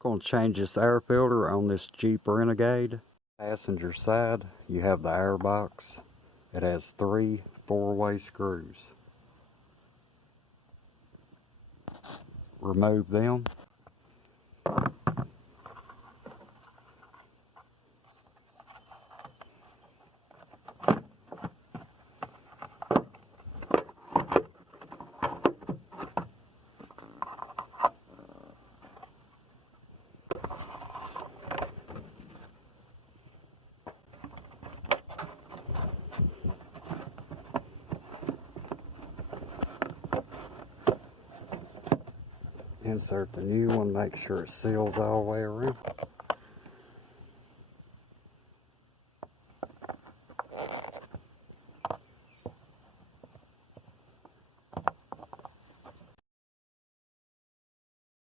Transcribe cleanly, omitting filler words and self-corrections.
Going to change this air filter on this Jeep Renegade. Passenger side, you have the air box. It has 3 4-way screws. Remove them. Insert the new one, make sure it seals all the way around.